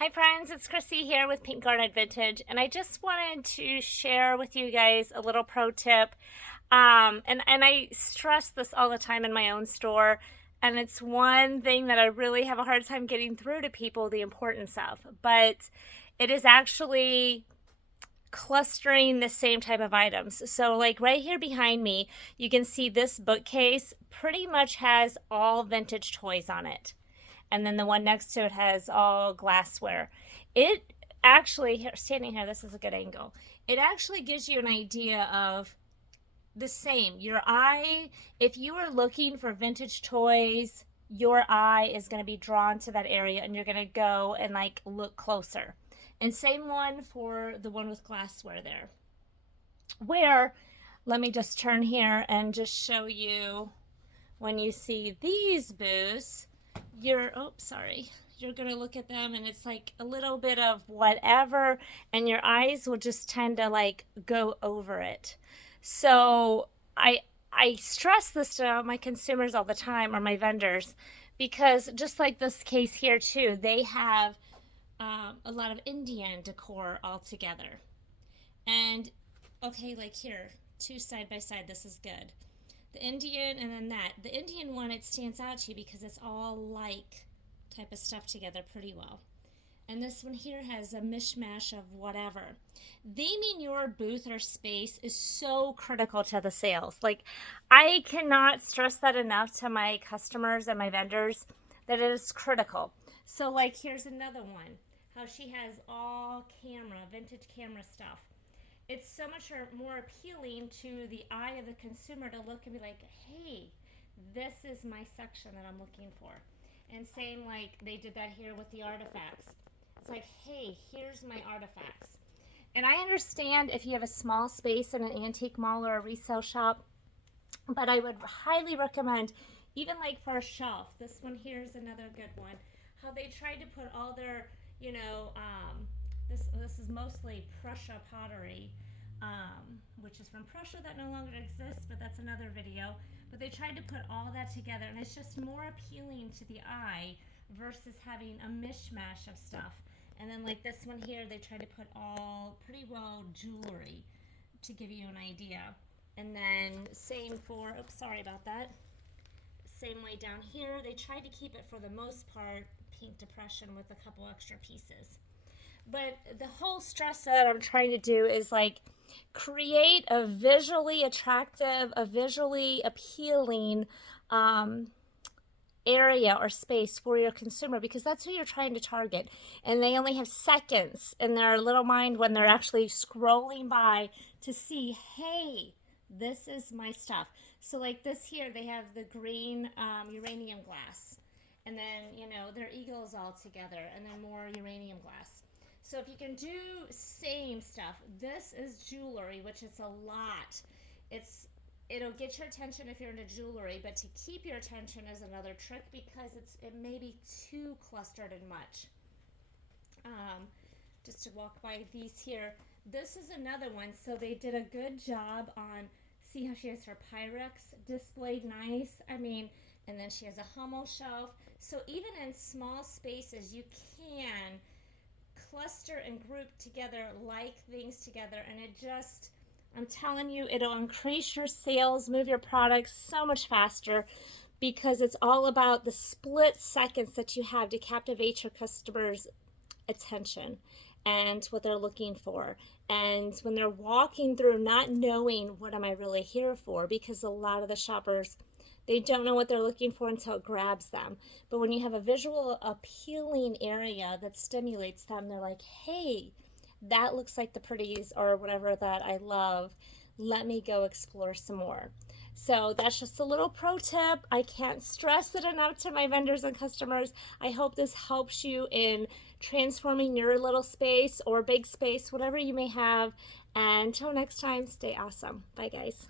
Hi friends, it's Chrissy here with Pink Garnet Vintage, and I just wanted to share with you guys a little pro tip. And I stress this all the time in my own store, and it's one thing that I really have a hard time getting through to people the importance of. But it is actually clustering the same type of items. So like right here behind me, you can see this bookcase pretty much has all vintage toys on it, and then the one next to it has all glassware. It actually, standing here, this is a good angle. It actually gives you an idea of the same. Your eye, if you are looking for vintage toys, your eye is going to be drawn to that area and you're going to go and like look closer. And same one for the one with glassware there. Where, let me just turn here and just show you when you see these booths, you're going to look at them and it's like a little bit of whatever, and your eyes will just tend to like go over it. So I stress this to my consumers all the time, or my vendors, because just like this case here too, they have a lot of Indian decor all together. And okay, like here, two side by side, this is good. The Indian and then that. The Indian one, it stands out to you because it's all like type of stuff together pretty well. And this one here has a mishmash of whatever. Theming your booth or space is so critical to the sales. Like, I cannot stress that enough to my customers and my vendors, that it is critical. So like here's another one, how she has all vintage camera stuff. It's so much more appealing to the eye of the consumer to look and be like, hey, this is my section that I'm looking for. And same like they did that here with the artifacts. It's like, hey, here's my artifacts. And I understand if you have a small space in an antique mall or a resale shop, but I would highly recommend, even like for a shelf, this one here is another good one, how they tried to put all their, this is mostly Prussia pottery, which is from Prussia, that no longer exists, but that's another video. But they tried to put all that together, and it's just more appealing to the eye versus having a mishmash of stuff. And then like this one here, they tried to put all pretty well jewelry to give you an idea. And then same for, oops, sorry about that. Same way down here, they tried to keep it for the most part pink depression with a couple extra pieces. But the whole stress that I'm trying to do is like create a visually attractive, a visually appealing area or space for your consumer, because that's who you're trying to target. And they only have seconds in their little mind when they're actually scrolling by to see, hey, this is my stuff. So like this here, they have the green uranium glass. And then, their eagles all together, and then more uranium glass. So if you can do same stuff, this is jewelry, which is a lot. It'll get your attention if you're into jewelry, but to keep your attention is another trick, because it may be too clustered and much. Just to walk by these here, this is another one. So they did a good job on, see how she has her Pyrex displayed nice. And then she has a Hummel shelf. So even in small spaces, you can cluster and group together, like things together, and it just, I'm telling you, it'll increase your sales, move your products so much faster, because it's all about the split seconds that you have to captivate your customers' attention and what they're looking for. And when they're walking through not knowing what am I really here for, because a lot of the shoppers, they don't know what they're looking for until it grabs them. But when you have a visual appealing area that stimulates them, they're like, hey, that looks like the pretties or whatever that I love. Let me go explore some more. So that's just a little pro tip. I can't stress it enough to my vendors and customers. I hope this helps you in transforming your little space or big space, whatever you may have. And until next time, stay awesome. Bye, guys.